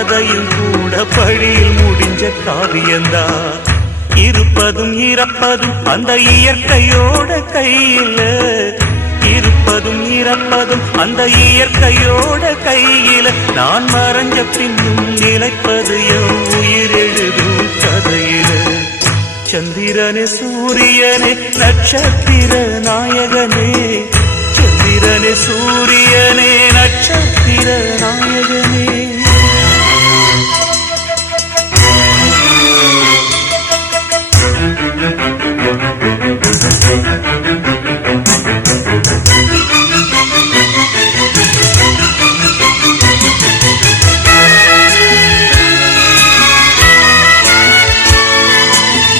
கதையில் கூட படியில் முடிஞ்ச காவியந்தான். இருப்பதும் இறப்பதும் அந்த இயற்கையோட கையில, இருப்பதும் இறப்பதும் அந்த இயற்கையோட கையில. நான் மறைஞ்ச பின்னும் நிலைப்பது என் உயிர் எழுதும் கதையில. சந்திரனே சூரியனே நட்சத்திர நாயகனே, சந்திரனே சூரியனே நட்சத்திர நாயகனே.